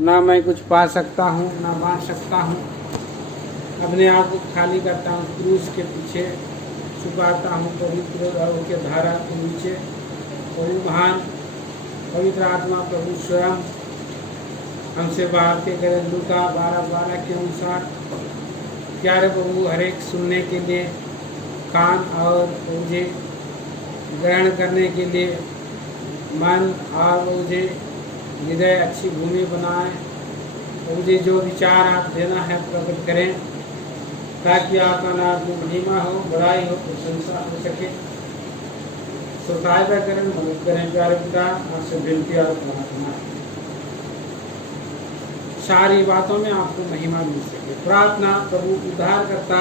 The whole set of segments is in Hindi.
ना मैं कुछ पा सकता हूँ ना बांट सकता हूँ। अपने आप को खाली करता हूँ, क्रूस के पीछे छुपाता हूँ, पवित्र और के धारा के नीचे। प्रभु महान पवित्र आत्मा प्रभु स्वयं हमसे बातें करें। लूका 12:12 के अनुसार प्यारे प्रभु हर एक सुनने के लिए कान और मुझे ग्रहण करने के लिए मन और मुझे हृदय अच्छी भूमि बनाए। मुझे जो विचार आप देना है प्रकट करें, ताकि आपका नाम की महिमा हो, बड़ाई हो, प्रशंसा हो सके। सहायता करें, मदद करें प्यारे पिता, आपसे विनती और प्रार्थना है सारी बातों में आपको महिमा मिल सके। प्रार्थना प्रभु उद्धार करता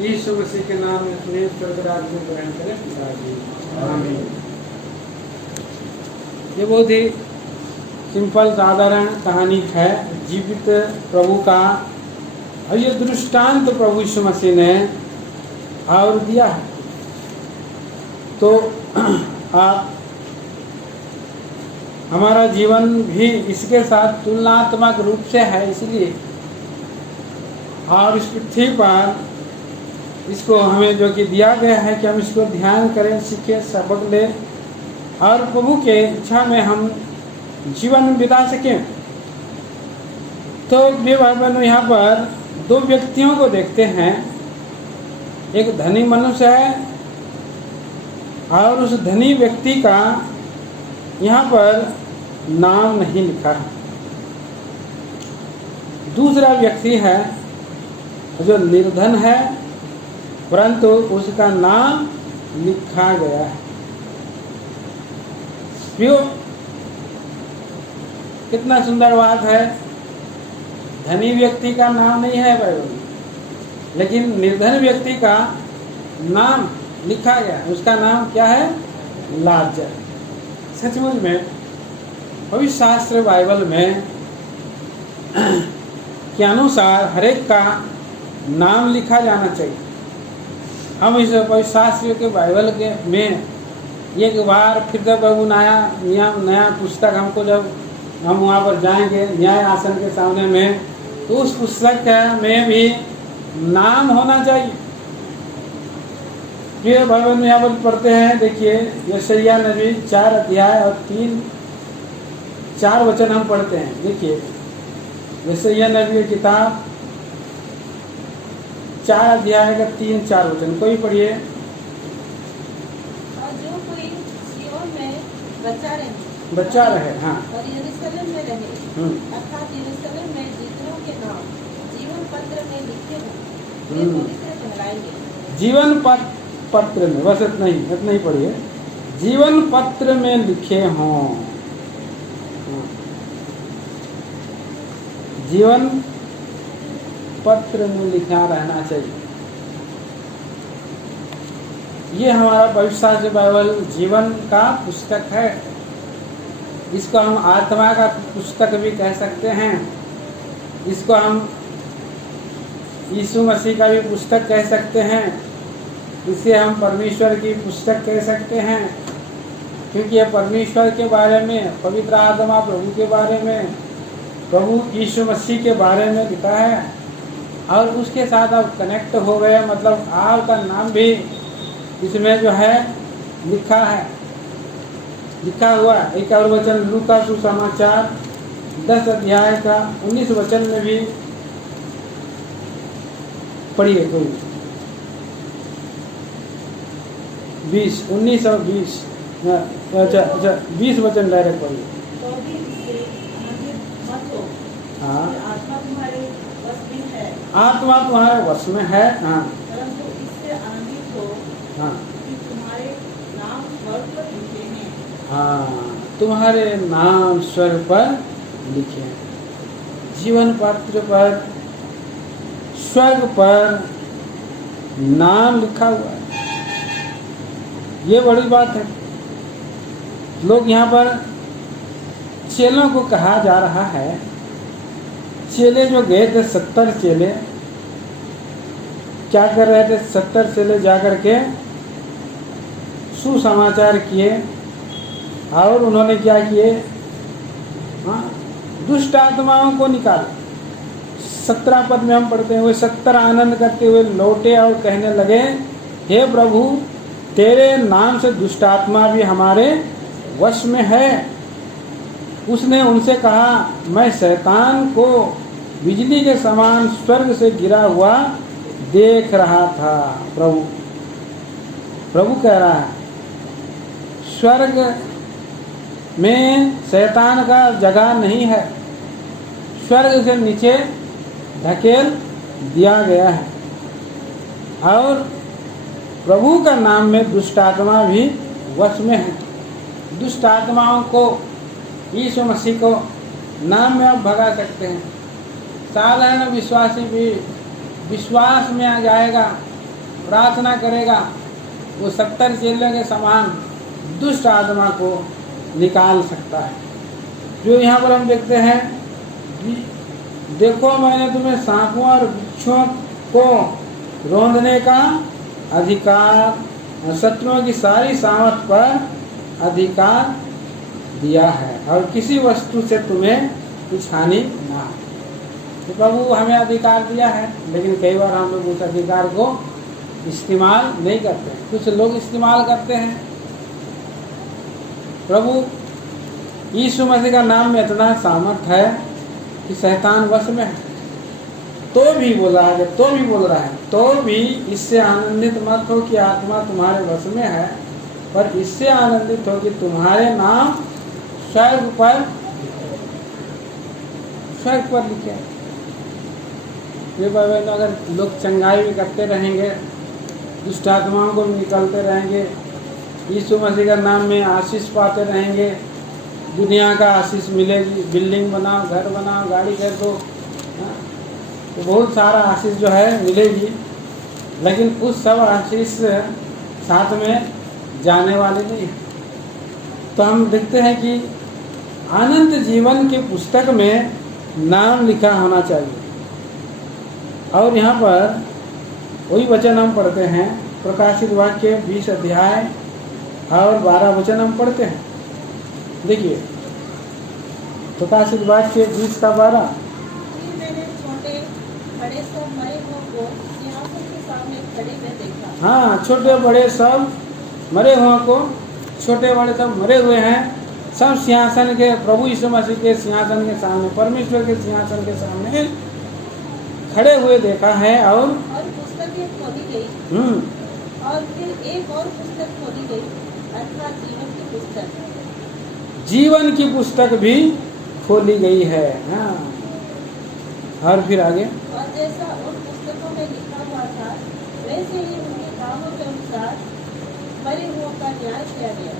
यीशु मसीह के नाम में सुने, स्वर्ग राज्य में ग्रहण करें पिताजी, आमीन। ये बहुत ही सिंपल साधारण कहानी है जीवित प्रभु का, और ये दृष्टांत प्रभु यीशु मसीह ने और दिया है। तो आप हमारा जीवन भी इसके साथ तुलनात्मक रूप से है, इसलिए और इस पृथ्वी पर इसको हमें जो कि दिया गया है कि हम इसको ध्यान करें, सीखें, सबक लें और प्रभु के इच्छा में हम जीवन बिता सकें। तो प्रिय भाई बहनों, यहाँ पर दो व्यक्तियों को देखते हैं। एक धनी मनुष्य है और उस धनी व्यक्ति का यहाँ पर नाम नहीं लिखा है। दूसरा व्यक्ति है जो निर्धन है, परंतु उसका नाम लिखा गया है। क्यों? कितना सुंदर बात है। धनी व्यक्ति का नाम नहीं है बाइबल में, लेकिन निर्धन व्यक्ति का नाम लिखा गया। उसका नाम क्या है? लाजर। सचमुच में पवित्र शास्त्र बाइबल में के अनुसार हरेक का नाम लिखा जाना चाहिए। हम इस पवित्र शास्त्र के बाइबल के में एक बार फिर से प्रभु नया पुस्तक हमको, जब हम वहाँ पर जाएंगे न्याय आसन के सामने में, तो उस पुस्तक में भी नाम होना चाहिए। प्रिय भाई बहन, यहाँ पर पढ़ते हैं, देखिए यशायाह नबी 4 अध्याय और 3-4 वचन हम पढ़ते हैं। देखिए यशायाह नबी की किताब 4 अध्याय का 3-4 वचन, कोई पढ़िए। और जो कोई सिय्योन में बचा रहे, हाँ, और यरूशलेम में रहे, अर्थात यरूशलेम में जितनों के नाम जीवन पत्र में लिखे हों, वे पवित्र कहलाएंगे। जीवन पत्र में, बस इतना ही पढ़िए। जीवन पत्र में लिखे हों, जीवन पत्र में लिखा रहना चाहिए। ये हमारा पवित्र शास्त्र बाइबल जीवन का पुस्तक है। इसको हम आत्मा का पुस्तक भी कह सकते हैं। इसको हम यीशु मसीह का भी पुस्तक कह सकते हैं। इसे हम परमेश्वर की पुस्तक कह सकते हैं, क्योंकि यह परमेश्वर के बारे में, पवित्र आत्मा प्रभु के बारे में, प्रभु यीशु मसीह के बारे में लिखा है। और उसके साथ आप कनेक्ट हो गए, मतलब आपका नाम भी इसमें जो है लिखा है, लिखा हुआ। एक और वचन लूका सुसमाचार 10 अध्याय का 19 वचन में भी पढ़िए कोई। 19 और 20, अच्छा 20 वचन डायरेक्ट पढ़िए। तो भी इससे आनंदित मत हो, हाँ, आत्मा तुम्हारे वश में है, आत्मा तुम्हारे वश में है, हाँ, परंतु इससे आनंदित हो हाँ, कि तुम्हारे नाम स्वर्ग पर लिखे हैं। हाँ, तुम्हारे नाम स्वर्ग पर लिखे हैं। जीवन पत्र पर, स्वर्ग पर नाम लिखा हुआ है। ये बड़ी बात है। लोग यहाँ पर चेलों को कहा जा रहा है। चेले जो गए थे, 70 चेले क्या कर रहे थे? 70 चेले जाकर के सुसमाचार किए, और उन्होंने क्या किए? हाँ, दुष्ट आत्माओं को निकाले। 17 पद में हम पढ़ते हैं, वे 70 आनंद करते हुए लौटे और कहने लगे, हे प्रभु, तेरे नाम से दुष्ट आत्मा भी हमारे वश में है। उसने उनसे कहा, मैं शैतान को बिजली के समान स्वर्ग से गिरा हुआ देख रहा था। प्रभु कह रहा है, स्वर्ग में शैतान का जगह नहीं है, स्वर्ग से नीचे धकेल दिया गया है। और प्रभु का नाम में दुष्ट आत्मा भी वश में है। दुष्ट आत्माओं को यीशु मसीह को नाम में आप भगा सकते हैं। साधारण विश्वासी भी विश्वास में आ जाएगा, प्रार्थना करेगा, वो 70 चेलों के समान दुष्ट आत्मा को निकाल सकता है। जो यहाँ पर हम देखते हैं, देखो मैंने तुम्हें सांपों और वृक्षों को रौंदने का अधिकार, शत्रुओं की सारी सामर्थ पर अधिकार दिया है, और किसी वस्तु से तुम्हें कुछ हानि ना हो। तो प्रभु हमें अधिकार दिया है, लेकिन कई बार हम लोग उस अधिकार को इस्तेमाल नहीं करते हैं। कुछ लोग इस्तेमाल करते हैं। प्रभु यीशु मसीह का नाम में इतना सामर्थ है कि शैतान वश में है, तो भी बोल रहा है, तो भी इससे आनंदित मत हो कि आत्मा तुम्हारे वश में है, पर इससे आनंदित हो कि तुम्हारे नाम स्वर्ग पर लिखे। ये बाबा, अगर लोग चंगाई भी करते रहेंगे, दुष्ट आत्माओं को निकलते रहेंगे, यीशु मसीह का नाम में आशीष पाते रहेंगे, दुनिया का आशीष मिलेगी। बिल्डिंग बनाओ, घर बनाओ, गाड़ी खरीदो, तो बहुत सारा आशीष जो है मिलेगी, लेकिन उस सब आशीष साथ में जाने वाले नहीं है। तो हम देखते हैं कि अनंत जीवन की पुस्तक में नाम लिखा होना चाहिए। और यहाँ पर वही वचन हम पढ़ते हैं, प्रकाशित वाक्य 20 अध्याय और 12 वचन हम पढ़ते हैं। देखिए, प्रकाशित वाक्य 20 का 12। फिर मैंने छोटे बड़े सब मरे हुओं को सिंहासन के सामने खड़े हुए देखा। हाँ, छोटे बड़े सब मरे हुओं को, छोटे बड़े सब मरे हुए हैं, सब सिंहासन के, प्रभु यीशु मसीह के सिंहासन के सामने, परमेश्वर के सिंहासन के सामने खड़े हुए देखा है। और पुस्तकें खोली गई। और फिर एक और पुस्तक खोली गई, अर्थात जीवन की पुस्तक। जीवन की पुस्तक भी खोली गई है। हाँ, और फिर आगे, और जैसा उन पुस्तकों में लिखा हुआ था, वैसे ही उनके कामों के अनुसार मरे हुओं का न्याय किया गया।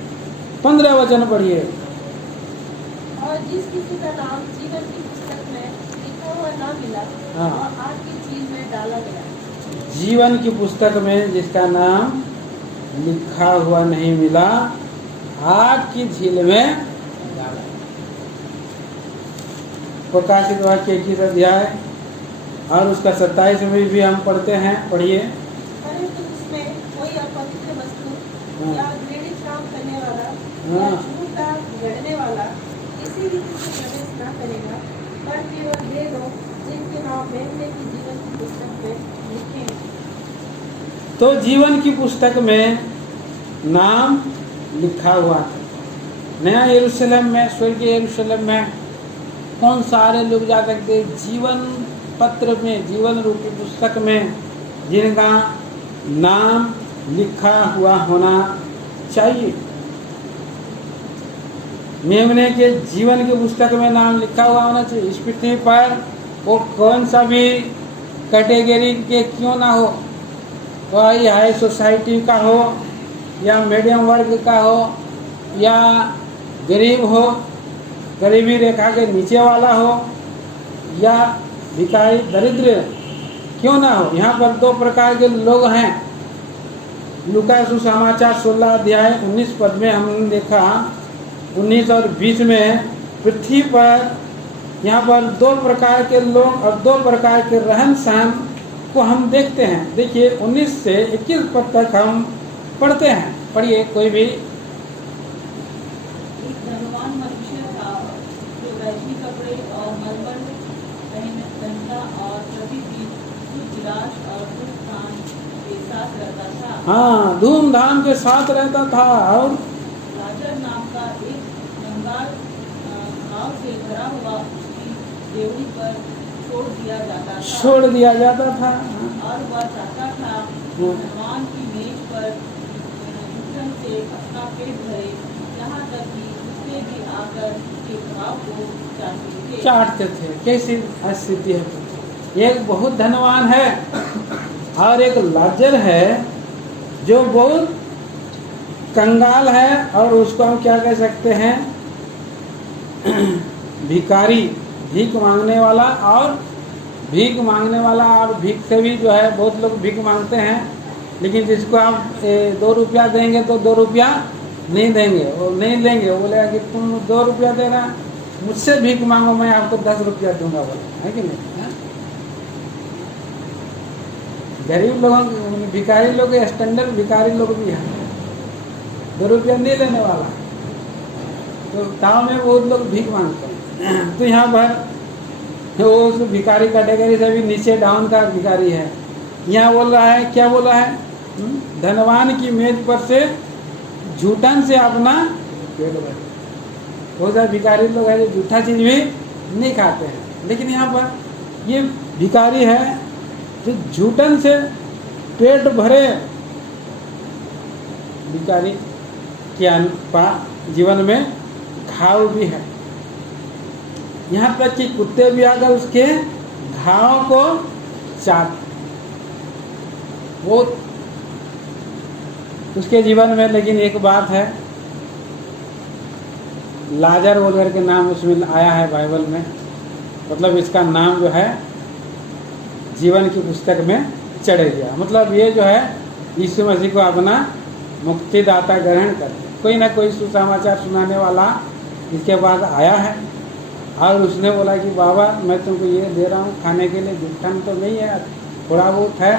15 वचन पढ़िए। और जिस किसी का नाम जीवन की पुस्तक में लिखा हुआ ना मिला, हाँ, और आग की झील में डाला गया। जीवन की पुस्तक में जिसका नाम लिखा हुआ नहीं मिला, आग की झील में डाला। प्रकाशित वाक्य 21 अध्याय और उसका 27 में भी हम पढ़ते हैं। पढ़िए। परंतु उसमें कोई अपवित्र वस्तु या घृणित काम करने वाला या झूठ का गढ़ने वाला किसी रीति से प्रवेश न करेगा, पर केवल वे लोग जिनके नाम मेमने की जीवन की पुस्तक में लिखे हैं। तो जीवन की पुस्तक में नाम लिखा हुआ था। नया यरूशलेम में, स्वर्गीय यरूशलेम में कौन सारे लोग जा सकते? जीवन पत्र में, जीवन रूपी पुस्तक में जिनका नाम लिखा हुआ होना चाहिए। मेमने के जीवन की पुस्तक में नाम लिखा हुआ होना चाहिए। इस पृथ्वी पर वो कौन सा भी कैटेगरी के क्यों ना हो, कोई हाई सोसाइटी का हो या मीडियम वर्ग का हो या गरीब हो, गरीबी रेखा के नीचे वाला हो या भिखारी दरिद्र क्यों ना हो, यहाँ पर 2 प्रकार के लोग हैं। लूका सुसमाचार 16 अध्याय 19 पद में हमने देखा, 19 और 20 में पृथ्वी पर यहाँ पर 2 प्रकार के लोग और 2 प्रकार के रहन सहन को हम देखते हैं। देखिए 19 से 21 पद तक हम पढ़ते हैं। पढ़िए कोई भी। एक धनवान मनुष्य था जो वैश्वी कपड़े और हाँ, धूमधाम के साथ रहता था। और लाजर नाम का एक कंगाल घाव से भरा हुआ उसकी देवड़ी पर छोड़ दिया जाता था। और वह चाहता था कि मेहमान की मेज पर भोजन से अपना पेट भरे, यहाँ तक कि उसके भी आकर उसके घाव को चाटते थे। कैसी स्थिति है? एक बहुत धनवान है और एक लाजर है जो बहुत कंगाल है, और उसको हम क्या कह सकते हैं? भिखारी, भीख मांगने वाला। और भीख मांगने वाला, और भीख से भी जो है बहुत लोग भीख मांगते हैं, लेकिन जिसको आप 2 रुपया देंगे तो 2 रुपया नहीं देंगे, वो नहीं लेंगे। वो बोलेगा कि तुम 2 रुपया देना, मुझसे भीख मांगो, मैं आपको 10 रुपया दूंगा, बोला है कि नहीं? गरीब लोगों, भिखारी लोग, स्टैंडर्ड भिखारी लोग भी हैं, 2 रुपया नहीं लेने वाला। तो गाँव में बहुत लोग भीख मांगते हैं। तो यहाँ पर वो उस भिखारी कैटेगरी से भी नीचे डाउन का भिखारी है। यहाँ बोल रहा है, क्या बोल रहा है? धनवान की मेज पर से झूठन से अपना पेट भरे। बहुत सारे भिखारी लोग हैं जो झूठा चीज भी नहीं खाते हैं, लेकिन यहाँ पर ये भिखारी है जो झूठन से पेट भरे। भिखारी के जीवन में घाव भी है, यहाँ तक कि कुत्ते भी आकर उसके घाव को चाट। वो उसके जीवन में, लेकिन एक बात है, लाजर बोल करके नाम उसमें आया है बाइबल में। मतलब इसका नाम जो है जीवन की पुस्तक में चढ़ गया। मतलब ये जो है यीशु मसीह को अपना मुक्तिदाता ग्रहण कर, कोई ना कोई सुसमाचार सुनाने वाला इसके पास आया है, और उसने बोला कि बाबा मैं तुमको ये दे रहा हूँ खाने के लिए, जुट्ठन तो नहीं है, थोड़ा बहुत है,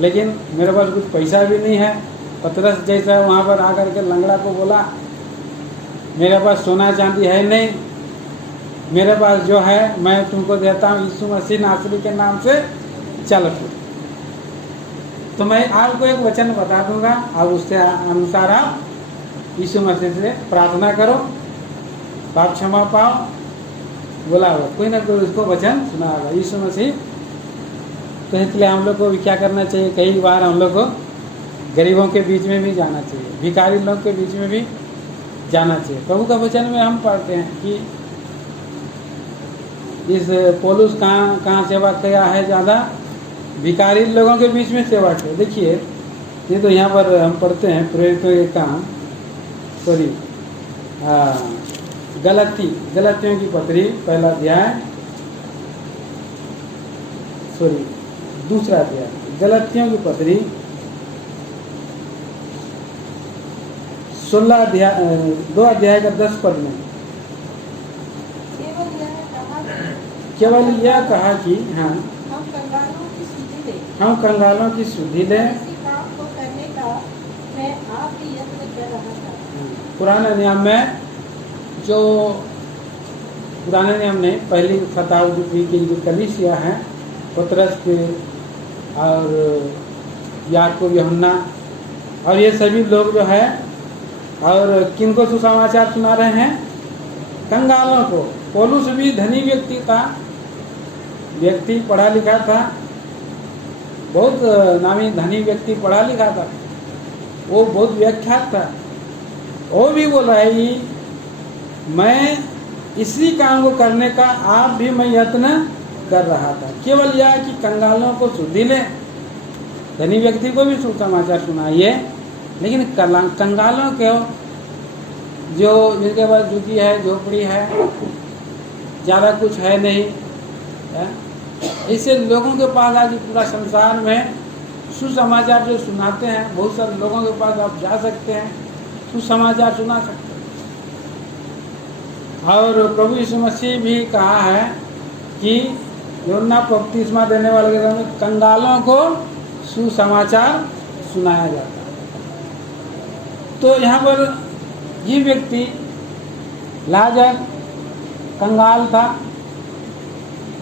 लेकिन मेरे पास कुछ पैसा भी नहीं है। पतरस जैसा वहाँ पर आकर के लंगड़ा को बोला, मेरे पास सोना चांदी है नहीं, मेरे पास जो है मैं तुमको देता हूँ, यीशु मसीह नासरी के नाम से चल फिर। तो मैं आपको एक वचन बता दूंगा, अब उसके अनुसार आप यीशु मसीह से प्रार्थना करो, पाप क्षमा पाओ। बोला हो कोई ना कोई उसको वचन सुना होगा यीशु मसीह। तो इसलिए हम लोग को भी क्या करना चाहिए? कई बार हम लोग को गरीबों के बीच में भी जाना चाहिए, भिखारी लोग के बीच में भी जाना चाहिए। प्रभु का वचन में हम पढ़ते हैं कि इस पौलुस कहाँ सेवा किया है? ज़्यादा भिखारी लोगों के बीच में सेवा किया। देखिए ये तो यहाँ पर हम पढ़ते हैं प्रेरितों के काम, सॉरी गलतियों की पत्री, पहला अध्याय, सॉरी दूसरा अध्याय, गलतियों की पत्री 16 अध्याय 2 अध्याय का 10 पद में केवल यह कहा कि हाँ, हम कंगालों की सुधि लें, हम कंगालों की सुधि लें। इसी काम को करने का मैं आप भी यत्न कर रहा था। पुराने नियम में जो पुराने नियम में पहली शताब्दी की जो कलीसिया है, पतरस के और याकूब, यूहन्ना और ये सभी लोग जो है, और किनको सुसमाचार सुना रहे हैं? कंगालों को। पौलुस भी धनी व्यक्ति था, व्यक्ति पढ़ा लिखा था, बहुत नामी धनी व्यक्ति पढ़ा लिखा था, वो बहुत व्याख्यात था। वो भी बोल रहा है कि मैं इसी काम को करने का आप भी मैं यत्न कर रहा था। केवल यह कि कंगालों को शुद्धि ले, धनी व्यक्ति को भी सुसमाचार सुनाइए, लेकिन कंगालों के जो जिनके पास झुकी है, झोपड़ी है, ज़्यादा कुछ है नहीं, ऐसे लोगों के पास आज पूरा संसार में सुसमाचार जो सुनाते हैं, बहुत सारे लोगों के पास आप जा सकते हैं, सुसमाचार सुना सकते हैं। और प्रभु यीशु मसीह भी कहा है कि यूहन्ना बपतिस्मा देने वाले के समय कंगालों को सुसमाचार सुनाया जाता है। तो यहाँ पर ये व्यक्ति लाजर कंगाल था,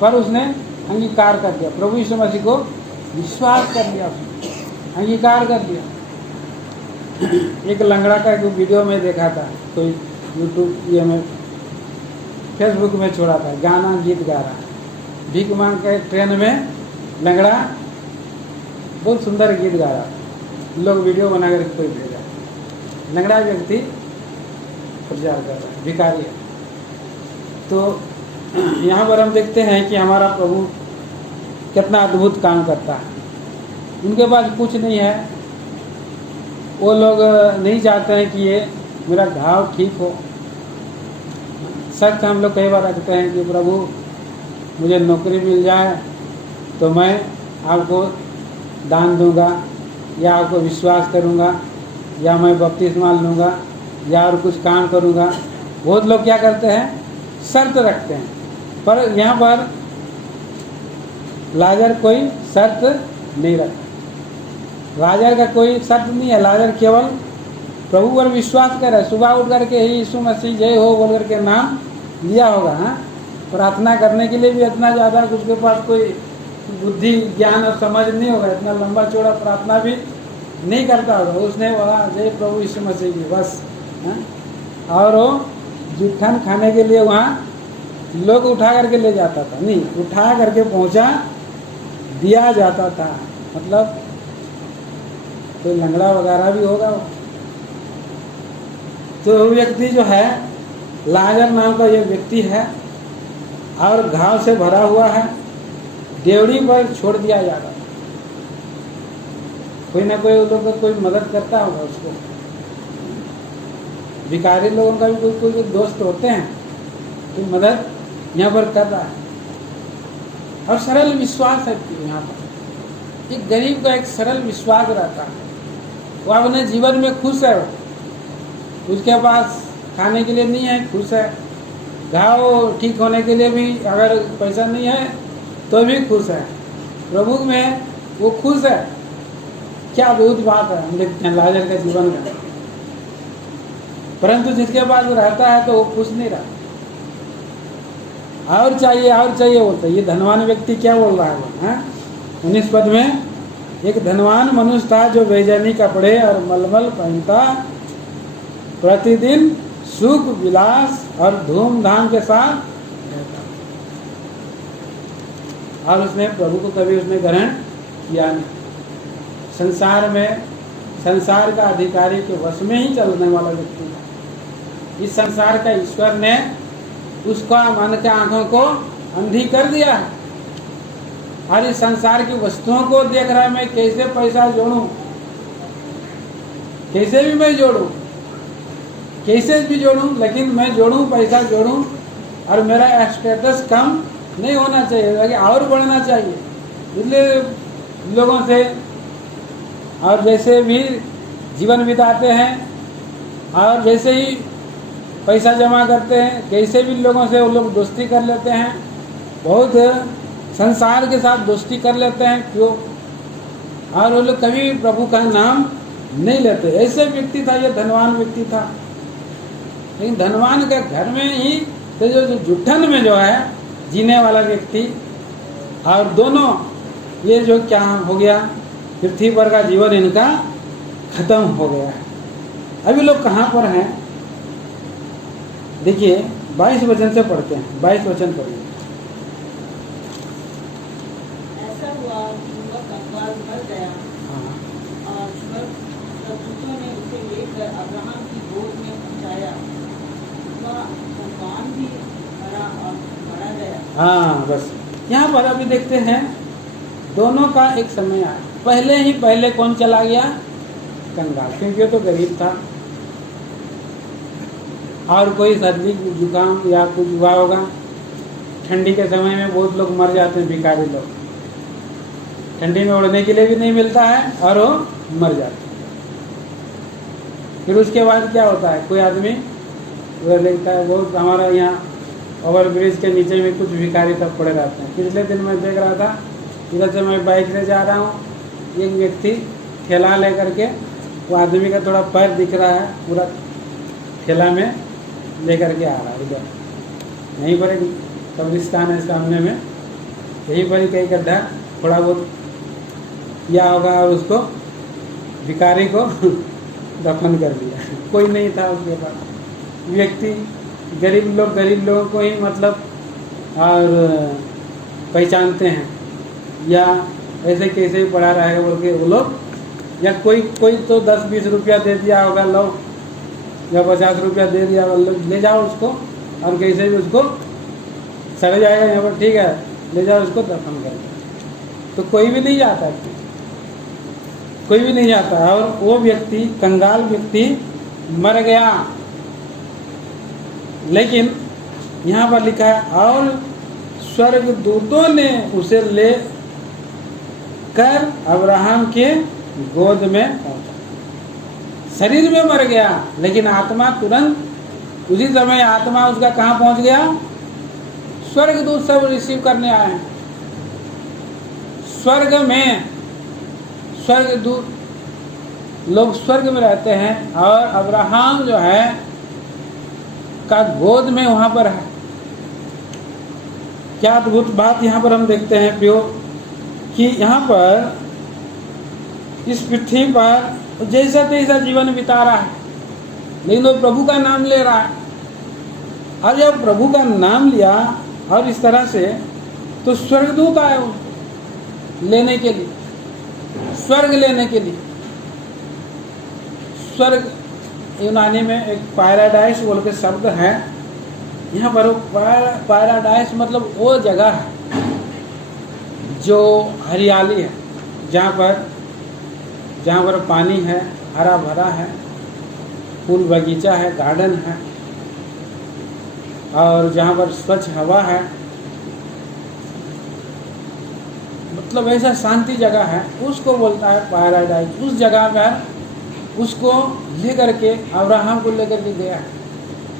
पर उसने अंगीकार कर दिया, प्रभु यीशु मसीह को विश्वास कर लिया उसने, अंगीकार कर लिया। एक लंगड़ा का एक वीडियो में देखा था, कोई यूट्यूब ये में फेसबुक में छोड़ा था, गाना गीत गा रहा है, भीख मांग के ट्रेन में लंगड़ा बहुत सुंदर गीत गा रहा था, लोग वीडियो बना कर कोई भेजा, लंगड़ा व्यक्ति प्रचार कर रहा है, भिखारी है। तो यहाँ पर हम देखते हैं कि हमारा प्रभु कितना अद्भुत काम करता है। उनके पास कुछ नहीं है, वो लोग नहीं चाहते हैं कि ये मेरा घाव ठीक हो। सच हम लोग कई बार रखते हैं कि प्रभु मुझे नौकरी मिल जाए तो मैं आपको दान दूंगा, या आपको विश्वास करूंगा, या मैं बपतिस्मा लूँगा, या और कुछ काम करूंगा। बहुत लोग क्या करते हैं, शर्त रखते हैं। पर यहाँ पर लाजर कोई शर्त नहीं रखता। लाजर का कोई शर्त नहीं है। लाजर केवल प्रभु पर विश्वास कर रहा है। सुबह उठ करके ही यीशु मसीह जय हो बोल करके नाम लिया होगा। हाँ, प्रार्थना करने के लिए भी इतना ज़्यादा उसके पास कोई बुद्धि ज्ञान और समझ नहीं होगा, इतना लंबा चौड़ा प्रार्थना भी नहीं करता होगा। उसने बोला जय प्रभु यीशु मसीह की बस। हाँ? और वो जुट्ठन खाने के लिए वहाँ लोग उठा करके ले जाता था, नहीं उठा करके पहुँचा दिया जाता था। मतलब कोई लंगड़ा वगैरह भी होगा। तो वो व्यक्ति जो है, लाजर नाम का ये व्यक्ति है और घाव से भरा हुआ है, डेवड़ी पर छोड़ दिया जाता। कोई ना कोई लोग का कोई मदद करता होगा उसको। भिखारी लोगों का भी कोई दोस्त होते हैं, कोई मदद यहाँ पर कर रहा है। और सरल विश्वास है यहाँ पर। एक गरीब का एक सरल विश्वास रहता है, वो अपने जीवन में खुश है। उसके पास खाने के लिए नहीं है, खुश है। घाव ठीक होने के लिए भी अगर पैसा नहीं है तो भी खुश है। प्रभु में वो खुश है। क्या अद्भुत बात है हम देखते हैं लाजर के जीवन में। परंतु जिसके पास रहता है तो वो खुश नहीं रहता, और चाहिए बोलता है। ये धनवान व्यक्ति क्या बोल रहा है? 19 पद में, एक धनवान मनुष्य था जो बेजानी कपड़े और मलमल पहनता, प्रतिदिन सुख विलास और धूमधाम के साथ रहता, और उसने प्रभु को कभी उसने ग्रहण किया नहीं। संसार में संसार का अधिकारी के वश में ही चलने वाला व्यक्ति था। इस संसार का ईश्वर ने उसका मन के आंखों को अंधी कर दिया है, और इस संसार की वस्तुओं को देख रहा है मैं कैसे पैसा जोड़ूं, कैसे भी मैं जोड़ूं, कैसे भी जोड़ूं, लेकिन मैं जोड़ूं, पैसा जोड़ूं, और मेरा स्टेटस कम नहीं होना चाहिए, बल्कि और बढ़ना चाहिए। इसलिए लोगों से और जैसे भी जीवन बिताते हैं, और जैसे ही पैसा जमा करते हैं, कैसे भी लोगों से वो लोग दोस्ती कर लेते हैं, बहुत संसार के साथ दोस्ती कर लेते हैं। क्यों? और वो लोग कभी प्रभु का नाम नहीं लेते। ऐसे व्यक्ति था, ये धनवान व्यक्ति था। लेकिन धनवान के घर में ही तो जो जुट्ठन में जो है जीने वाला व्यक्ति, और दोनों ये जो क्या हो गया, पृथ्वी पर का जीवन इनका खत्म हो गया है। अभी लोग कहाँ पर हैं? देखिए 22 वचन से पढ़ते हैं। 22 वचन पढ़िए। ऐसा हुआ कि युवक अकबाल मर गया, हाँ, और स्वर्गदूतों ने उसे लेकर अब्राहम की गोद में पहुंचाया। वह भगवान भी मरा और मारा गया। हाँ, बस यहाँ पर अभी देखते हैं दोनों का एक समय आया। पहले कौन चला गया? कंगाल, क्योंकि वो तो गरीब था, और कोई सर्दी जुकाम या कुछ हुआ होगा। ठंडी के समय में बहुत लोग मर जाते हैं, भिखारी लोग। ठंडी में उड़ने के लिए भी नहीं मिलता है और वो मर जाते हैं। फिर उसके बाद क्या होता है? कोई आदमी वो देखता है, बहुत हमारा यहाँ ओवर ब्रिज के नीचे में कुछ भिखारी सब पड़े रहते हैं। पिछले दिन मैं देख रहा था, इधर से मैं बाइक से जा रहा हूँ, एक व्यक्ति ठेला लेकर के, वो आदमी का थोड़ा पैर दिख रहा है, पूरा ठेला में लेकर के आ रहा है। उधर यहीं पर एक कब्रिस्तान है सामने में, यहीं पर ही कहीं गड्ढा थोड़ा बहुत किया होगा और उसको भिखारी को दफन कर दिया। कोई नहीं था उसके पास। व्यक्ति गरीब लोगों को ही मतलब और पहचानते हैं, या ऐसे कैसे ही पड़ा रहेगा बोल के वो लोग, या कोई तो 10-20 रुपया दे दिया होगा, लो, या 50 रुपया दे दिया होगा, ले जाओ उसको, और कैसे भी उसको सड़ जाएगा यहाँ पर, ठीक है, ले जाओ उसको दफन कर दो। तो कोई भी नहीं जाता, कोई भी नहीं जाता। और वो व्यक्ति, कंगाल व्यक्ति मर गया, लेकिन यहाँ पर लिखा है और स्वर्गदूतों ने उसे ले कर अब्राहम के गोद में पहुंचा। शरीर में मर गया, लेकिन आत्मा तुरंत उसी समय आत्मा उसका कहाँ पहुंच गया? स्वर्गदूत सब रिसीव करने आए हैं। स्वर्ग में स्वर्गदूत लोग स्वर्ग में रहते हैं, और अब्राहम जो है का गोद में वहां पर है। क्या अद्भुत बात यहाँ पर हम देखते हैं प्रियो, कि यहाँ पर इस पृथ्वी पर जैसा तैसा जीवन बिता रहा है, लेकिन वो प्रभु का नाम ले रहा है। और जब प्रभु का नाम लिया और इस तरह से, तो स्वर्गदूत आए लेने के लिए, स्वर्ग लेने के लिए। स्वर्ग यूनानी में एक पैराडाइस बोल के शब्द है। यहाँ पर पैराडाइस मतलब वो जगह है जो हरियाली है, जहाँ पर पानी है, हरा भरा है, फूल बगीचा है, गार्डन है, और जहाँ पर स्वच्छ हवा है, मतलब ऐसा शांति जगह है, उसको बोलता है पैराडाइस। उस जगह पर उसको लेकर के, अब्राहम को लेकर के गया है।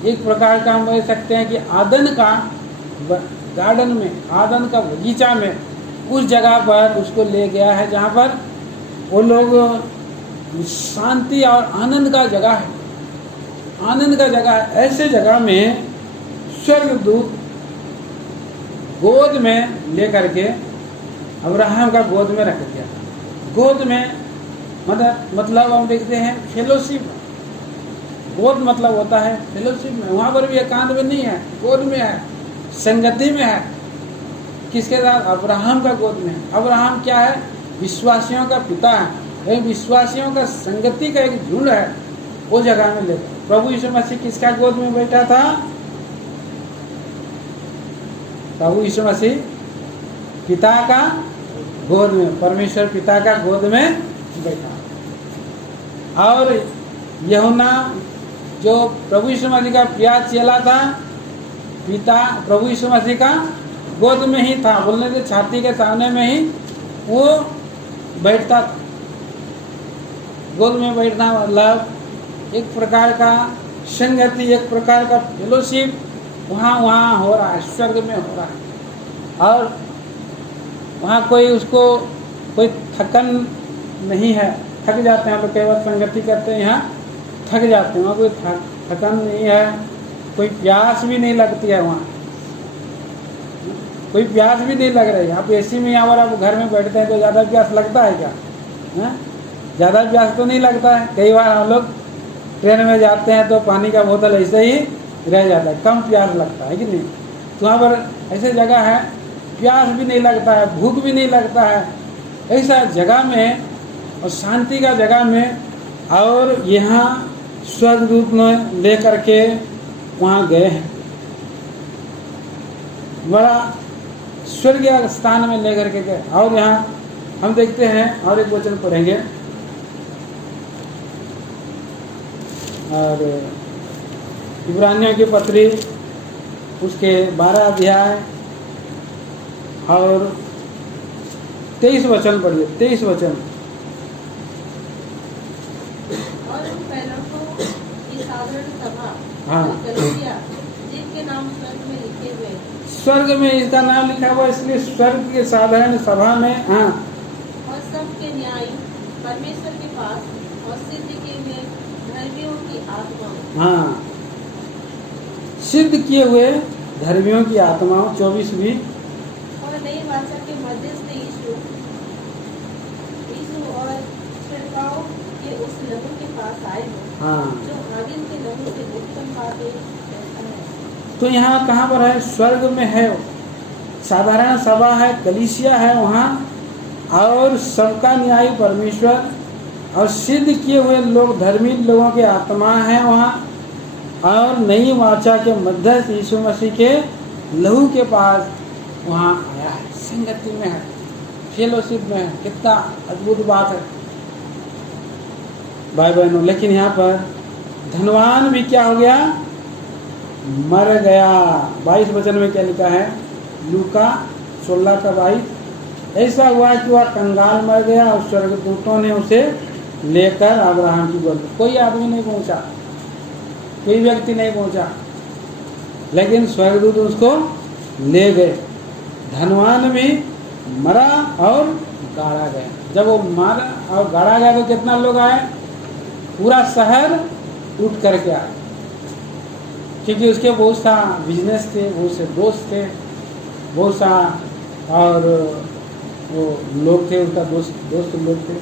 एक प्रकार का हम बोल सकते हैं कि आदन का गार्डन में, आदन का बगीचा में, उस जगह पर उसको ले गया है जहाँ पर वो लोग शांति और आनंद का जगह है, आनंद का जगह है। ऐसे जगह में स्वर्गदूत गोद में लेकर के अब्राहम का गोद में रख दिया। गोद में मतलब हम देखते हैं फेलोशिप। गोद मतलब होता है फेलोशिप में। वहाँ पर भी एकांत में नहीं है, गोद में है, संगति में है। किसके साथ? अब्राहम का गोद में है। अब्राहम क्या है? विश्वासियों का पिता है। एक विश्वासियों का संगति का एक झुंड है, वो जगह में लेकर प्रभु यीशु मसीह किसका गोद में बैठा था? प्रभु यीशु मसीह पिता का गोद में, परमेश्वर पिता का गोद में बैठा। और यूहन्ना जो प्रभु यीशु मसीह का प्रिय चेला था, पिता प्रभु यीशु मसीह का गोद में ही था, बोलने से छाती के सामने में ही वो बैठता था। गोद में बैठना मतलब एक प्रकार का संगति, एक प्रकार का फेलोशिप वहाँ हो रहा है, स्वर्ग में हो रहा है। और वहाँ कोई थकन नहीं है। थक जाते हैं तो कई बार संगति करते हैं, यहाँ थक जाते हैं, वहाँ कोई थकन नहीं है, कोई प्यास भी नहीं लगती है। वहाँ कोई प्यास भी नहीं लग रही है। आप एसी में यहाँ पर आप घर में बैठते हैं तो ज़्यादा प्यास लगता है क्या? ज़्यादा प्यास तो नहीं लगता है। कई बार हम लोग ट्रेन में जाते हैं तो पानी का बोतल ऐसे ही रह जाता है, कम प्यास लगता है कि नहीं? तो वहाँ पर ऐसी जगह है, प्यास भी नहीं लगता है, भूख भी नहीं लगता है। ऐसा जगह में और शांति का जगह में, और यहाँ स्वर्गदूत ने ले करके वहाँ गए हैं, बड़ा स्वर्गीय स्थान में ले करके गए। और यहाँ हम देखते हैं और एक वचन पढ़ेंगे, और इब्रानियों की पत्री उसके 12 अध्याय और 23 वचन पढ़िए। 23 वचन। और उन पहलों को ये साधारण सभा, हाँ, जिनके नाम स्वर्ग में लिखे हुए, स्वर्ग में इसका नाम लिखा हुआ, इसलिए स्वर्ग के साधारण सभा में, हाँ, और सबके न्यायी परमेश्वर के पास और सिद्ध किए हुए धर्मियों की आत्मा, हाँ, सिद्ध किए हुए धर्मियों की आत्माओं, 24वीं, और नई वाचा के मध्यस्थ यीशु और छिड़काव कि उस लहू के पास आए हो हाँ। जो आगिन के लहू से उत्पन्न पाके रहता है। तो यहाँ कहाँ पर है? स्वर्ग में है। साधारण सभा है, कलीसिया है वहाँ, और सबका न्यायी परमेश्वर और सिद्ध किए हुए लोग, धर्मी लोगों के आत्मा है वहाँ, और नई वाचा के मध्यस्थ यीशु मसीह के लहू के पास वहाँ आया है, संगति में है, फेलोशिप में है। कितना अद्भुत बात है भाई बहनों। लेकिन यहाँ पर धनवान भी क्या हो गया? मर गया। 22 वचन में क्या लिखा है? लूका 16 का 22। ऐसा हुआ कि वह कंगाल मर गया और स्वर्गदूतों ने उसे लेकर अब्राहम की गोद में। कोई आदमी नहीं पहुंचा, कोई व्यक्ति नहीं पहुंचा, लेकिन स्वर्गदूत उसको ले गए। धनवान भी मरा और गाड़ा गया। जब वो मरा और गाड़ा गया तो कितना लोग आए? पूरा शहर उठ करके आए, क्योंकि उसके बहुत सा बिजनेस थे, बहुत से दोस्त थे, बहुत सा और वो लोग थे, उसका दोस्त लोग थे।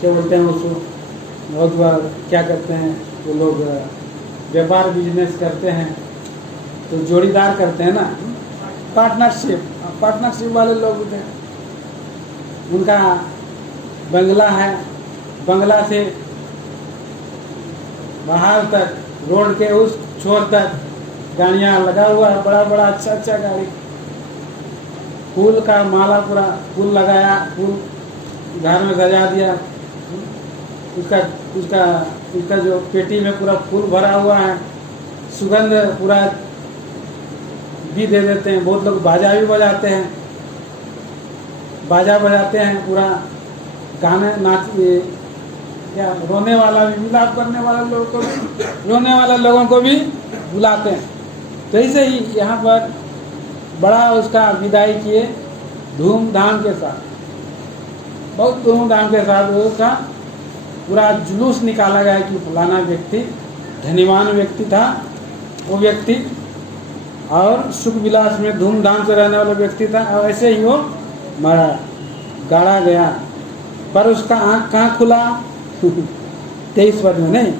क्या बोलते हैं उसको? बहुत बार क्या करते हैं वो लोग? व्यापार बिजनेस करते हैं तो जोड़ीदार करते हैं ना, पार्टनरशिप वाले लोग थे। उनका बंगला है, बंगला से बाहर तक, रोड के उस छोर तक गाड़ियाँ लगा हुआ है, बड़ा बड़ा अच्छा गाड़ी, फूल का माला, पूरा फूल लगाया, फूल घर में सजा दिया, उसका जो पेटी में पूरा फूल भरा हुआ है, सुगंध पूरा भी दे देते हैं। बहुत लोग बाजा भी बजाते हैं, पूरा गाने क्या रोने वाला भी, विलाप करने वाले लोगों को भी, रोने वाले लोगों को भी बुलाते हैं। तो ऐसे ही यहाँ पर बड़ा उसका विदाई किए धूमधाम के साथ, बहुत धूमधाम के साथ उसका पूरा जुलूस निकाला गया कि फलाना व्यक्ति धनीवान व्यक्ति था, वो व्यक्ति, और सुख विलास में धूमधाम से रहने वाला व्यक्ति था, और ऐसे ही वो मरा, गाड़ा गया। पर उसका आँख कहाँ खुला? 23 पद में नहीं।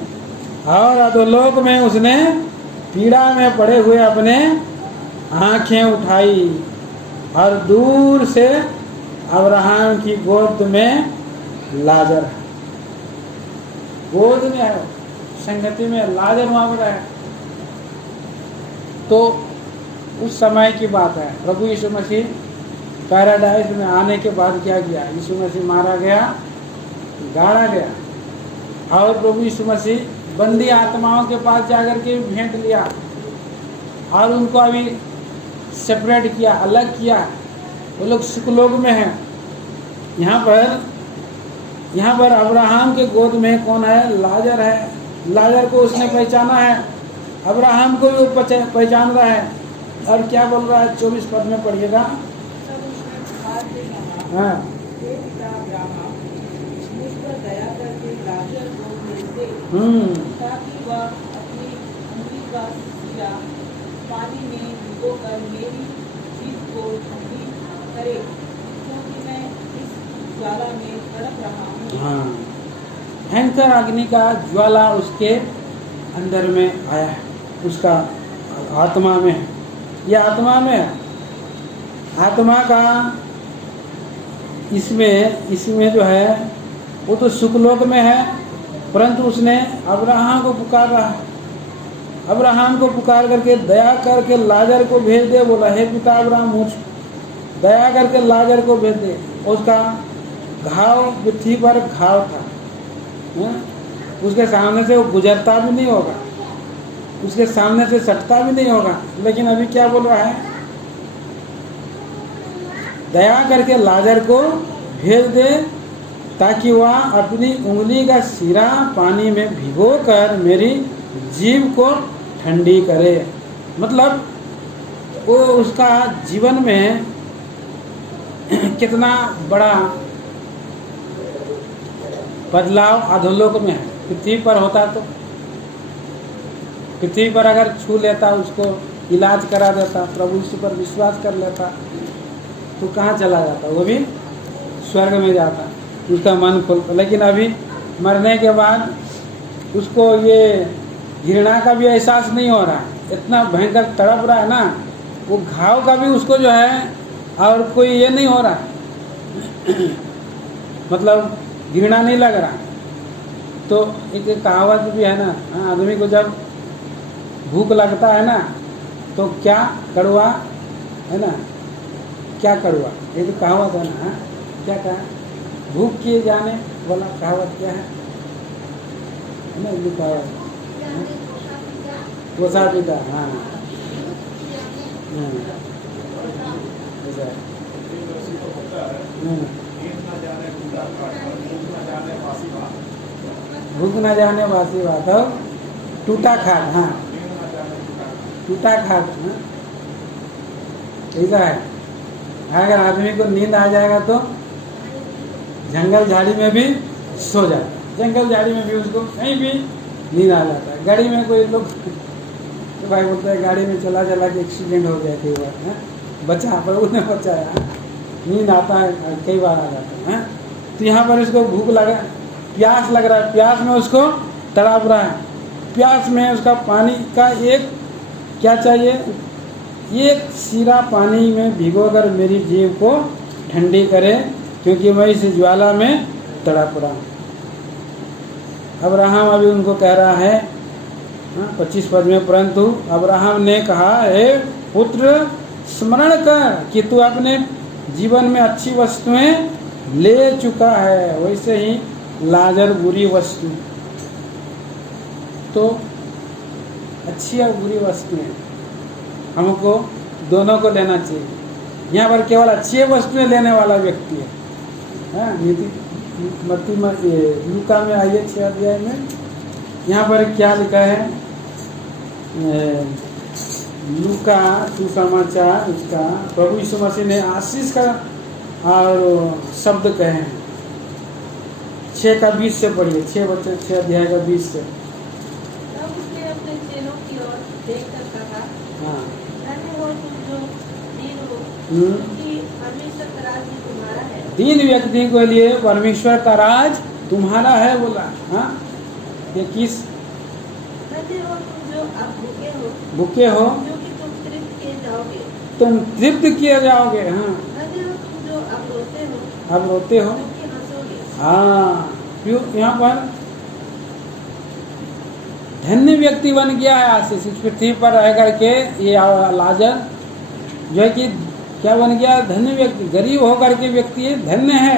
और अधोलोक में उसने पीड़ा में पड़े हुए अपने आँखें उठाई और दूर से अब्राहम की गोद में लाजर, गोद में है, संगति में लाजर वहाँ पर है। तो उस समय की बात है। प्रभु यीशु मसीह पैराडाइज में आने के बाद क्या किया? यीशु मसीह मारा गया, गाड़ा गया, और प्रभु यीशु मसीह बंदी आत्माओं के पास जाकर के भेंट लिया और उनको अभी सेपरेट किया, अलग किया। वो लोग सुखलोक में हैं। यहाँ पर अब्राहम के गोद में कौन है? लाजर है। लाजर को उसने पहचाना है, अब्राहम को भी वो पहचान रहा है। और क्या बोल रहा है? 24 पद में पढ़िएगा। हाँ, ताकि वह अपनी उंगली का सिरा पानी में भिगोकर मेरी जीभ को ठंडी करे, क्योंकि मैं इस ज्वाला में तड़प रहा हूँ। हाँ, भयंकर अग्नि का ज्वाला उसके अंदर में आया है, उसका आत्मा में है। ये आत्मा में है। आत्मा का इसमें जो है वो तो सुखलोक में है, परंतु उसने अब्राहम को पुकारा, अब्राहम को पुकार करके दया करके लाजर को भेज दे। बोला, हे पिता अब्राहम, मुझ दया करके लाजर को भेज दे। उसका घाव, पृथ्वी पर घाव था, उसके सामने से वो गुजरता भी नहीं होगा, उसके सामने से सटता भी नहीं होगा। लेकिन अभी क्या बोल रहा है? दया करके लाजर को भेज दे ताकि वह अपनी उंगली का सिरा पानी में भिगोकर मेरी जीभ को ठंडी करे। मतलब वो उसका जीवन में कितना बड़ा बदलाव अधोलोक में है। पृथ्वी पर होता तो, पृथ्वी पर अगर छू लेता, उसको इलाज करा देता, प्रभु यीशु पर विश्वास कर लेता, तो कहाँ चला जाता? वो भी स्वर्ग में जाता, उसका मन खुलता। लेकिन अभी मरने के बाद उसको ये घृणा का भी एहसास नहीं हो रहा है, इतना भयंकर तड़प रहा है ना, वो घाव का भी उसको जो है और कोई ये नहीं हो रहा है मतलब घृणा नहीं लग रहा। तो एक कहावत भी है ना, आदमी को जब भूख लगता है ना तो क्या कड़वा है ना, क्या कड़वा, ये तो कहावत है ना। क्या कहा, भूख किए जाने वाला कहावत क्या है ना, ये कहावत कोसा पिता। हाँ भूख न जाने वासी बात हो, टूटा खाट। हाँ टूटा खाट, ऐसा है। अगर आदमी को नींद आ जाएगा तो जंगल झाड़ी में भी सो जाता है, जंगल झाड़ी में भी उसको कहीं भी नींद आ जाता है। गाड़ी में कोई लोग तो भाई बोलते हैं गाड़ी में चला चला के एक्सीडेंट हो गया कई बार है, बचा पर उन्हें बचाया, नींद आता है कई बार आ जाता है। तो यहाँ पर इसको भूख लगा, प्यास लग रहा है, प्यास में उसको तड़प रहा है, प्यास में उसका पानी का एक क्या चाहिए, एक सिरा पानी में भिगोकर मेरी जीभ को ठंडी करे, क्योंकि मैं इस ज्वाला में तड़प रहा हूँ। अब्राहम अभी उनको कह रहा है 25 पद में, परंतु अब्राहम ने कहा, हे पुत्र स्मरण कर कि तू अपने जीवन में अच्छी वस्तुएं ले चुका है, वैसे ही लाजर बुरी वस्तु। तो अच्छी और बुरी वस्तुएं हमको दोनों को लेना चाहिए। यहाँ पर केवल अच्छी वस्तुएं लेने वाला व्यक्ति है। लूका में आइए 6 अध्याय में, यहाँ पर क्या लिखा है, लूका सुसमाचार उसका प्रभु यीशु मसीह ने आशीष का और शब्द कहे हैं। 6 का 20 से पढ़िए, 6 अध्याय का 20 से। तब उसने अपने चेलों की ओर देखकर कहा, हाँ धन्य हो तुम जो दीन हो, क्योंकि परमेश्वर का राज्य तुम्हारा है। दीन व्यक्ति के लिए परमेश्वर का राज तुम्हारा है बोला। हाँ ये किस, धन्य हो तुम जो अब भूखे हो क्योंकि तुम तृप्त किए जाओगे। तुम तृप्त किए जाओगे। हाँ धन्य हो तुम जो अब रोते हो अब रोते हो। क्योंकि हंसोगे। हाँ क्यों, यहाँ पर धन्य व्यक्ति बन गया है आशीष। इस पृथ्वी पर रह करके ये लाजर जो है कि क्या बन गया, धन्य व्यक्ति। गरीब होकर के व्यक्ति धन्य है,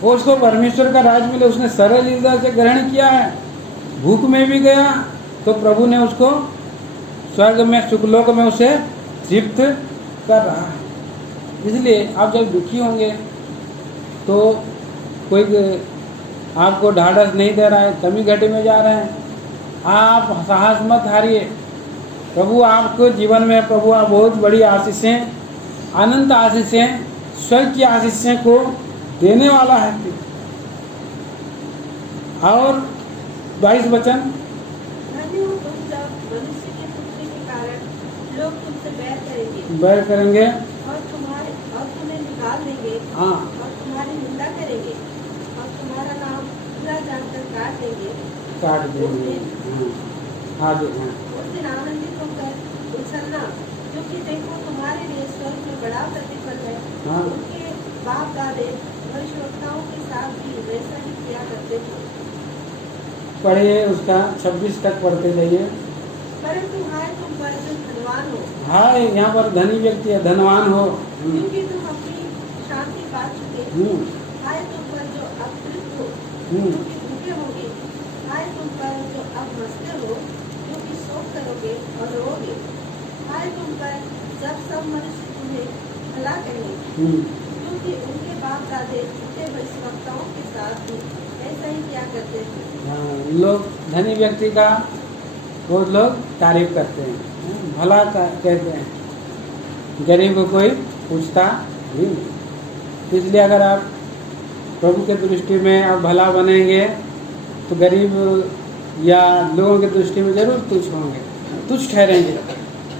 वो उसको परमेश्वर का राज मिले, उसने सरल हृदय से ग्रहण किया है। भूख में भी गया तो प्रभु ने उसको स्वर्ग में सुखलोक में उसे तृप्त कर रहा है। इसलिए आप जब दुखी होंगे तो कोई आपको ढाढ़स नहीं दे रहा है, कमी घटे में जा रहे हैं, आप साहस मत हारिए। प्रभु आपको जीवन में, प्रभु आप बहुत बड़ी आशीषें, अनंत आशीषें, स्वर्ग की आशीषें को देने वाला है। और 22 वचन, धन्य हो तुम जब मनुष्य के पुत्र के कारण लोग तुमसे बैर करेंगे और तुम्हें निकाल देंगे। हाँ और तुम्हारी निंदा करेंगे और तुम्हारा नाम बुरा जानकर काट देंगे। काट देंगे। आगे हाँ उस दिन आनंदित होकर उछलना, क्योंकि देखो तुम्हारे लिए स्वर्ग में बड़ा प्रतिफल है। हाँ। उनके बाप दादे भविष्यवक्ताओं के साथ भी वैसा ही किया करते थे। पढ़िए उसका 26 तक पढ़ते जाइए। परंतु हाय तुम पर जो धनवान हो, हाय यहाँ पर धनी व्यक्ति है, धनवान हो, क्योंकि तुम अपनी शांति पा चुके। हाय तुम पर जो अब तृप्त हो, क्योंकि भूखे होगे। हाय तुम पर जो अब हंसते हो, क्योंकि शोक करोगे और रोओगे। हाय तुम पर जब सब मनुष्य तुम्हें भला कहेंगे, क्योंकि उनके बाप दादे झूठे भविष्यवक्ताओं के साथ भी ऐसा ही क्या करते थे। लोग धनी व्यक्ति का वो लोग तारीफ करते हैं, भला कहते हैं, गरीब को कोई पूछता ही नहीं। इसलिए अगर आप प्रभु के दृष्टि में आप भला बनेंगे तो गरीब या लोगों की दृष्टि में जरूर तुच्छ होंगे, तुच्छ ठहरेंगे।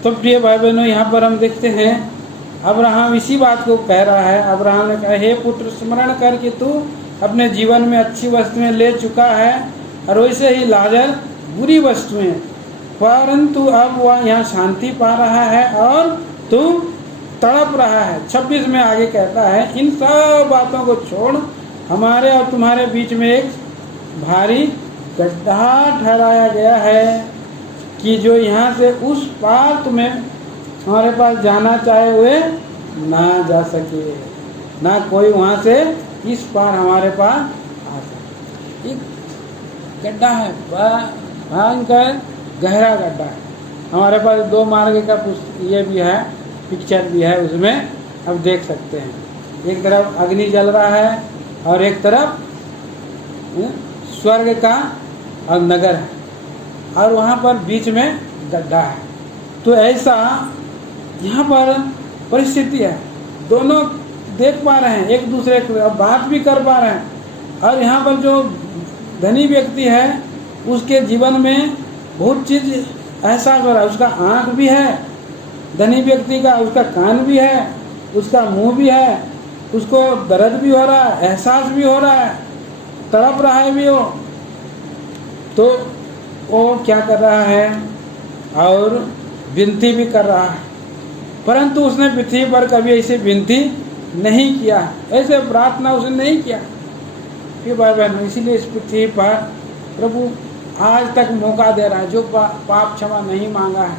तो प्रिय भाई बहनों, यहाँ पर हम देखते हैं अब्राहम इसी बात को कह रहा है। अब्राहम ने कहा, हे पुत्र स्मरण कर कि तू अपने जीवन में अच्छी वस्तुएं ले चुका है और वैसे ही लाजर बुरी वस्तुएं, परंतु अब वह यहाँ शांति पा रहा है और तू तड़प रहा है। 26 में आगे कहता है, इन सब बातों को छोड़, हमारे और तुम्हारे बीच में एक भारी गड्ढा ठहराया गया है कि जो यहाँ से उस पार तुम्हें हमारे पास जाना चाहे हुए ना जा सके, ना कोई वहाँ से इस पार हमारे पास आ सके। एक गड्ढा है, भयंकर गहरा गड्ढा है। हमारे पास 2 मार्ग का ये भी है, पिक्चर भी है, उसमें अब देख सकते हैं। एक तरफ अग्नि जल रहा है और एक तरफ स्वर्ग का और नगर है, और वहाँ पर बीच में गड्ढा है। तो ऐसा यहाँ पर परिस्थिति है, दोनों देख पा रहे हैं, एक दूसरे को बात भी कर पा रहे हैं। और यहाँ पर जो धनी व्यक्ति है उसके जीवन में बहुत चीज़ एहसास हो रहा है। उसका आँख भी है धनी व्यक्ति का, उसका कान भी है, उसका मुंह भी है, उसको दर्द भी हो रहा है, एहसास भी हो रहा है, तड़प रहा है भी वो। तो वो क्या कर रहा है और विनती भी कर रहा है, परंतु उसने पृथ्वी पर कभी ऐसी विनती नहीं किया, ऐसे प्रार्थना उसने नहीं किया। फिर भाई बहन, इसीलिए इस पृथ्वी पर प्रभु आज तक मौका दे रहा है। जो पाप क्षमा नहीं मांगा है,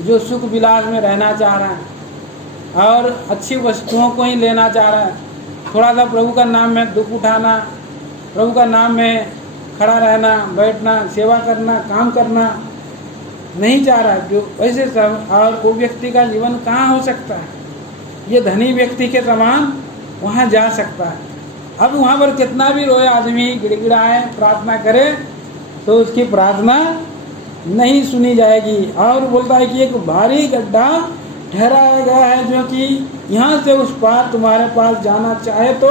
जो सुख विलास में रहना चाह रहा है और अच्छी वस्तुओं को ही लेना चाह रहा है, थोड़ा सा प्रभु का नाम में दुख उठाना, प्रभु का नाम में खड़ा रहना, बैठना, सेवा करना, काम करना नहीं चाह रहा, जो ऐसे सब, और वो व्यक्ति का जीवन कहाँ हो सकता है? ये धनी व्यक्ति के समान वहाँ जा सकता है। अब वहाँ पर कितना भी रोए आदमी, गिड़गिड़ाए, प्रार्थना करे, तो उसकी प्रार्थना नहीं सुनी जाएगी। और बोलता है कि एक भारी गड्ढा ठहराया गया है, जो कि यहाँ से उस पार तुम्हारे पास जाना चाहे तो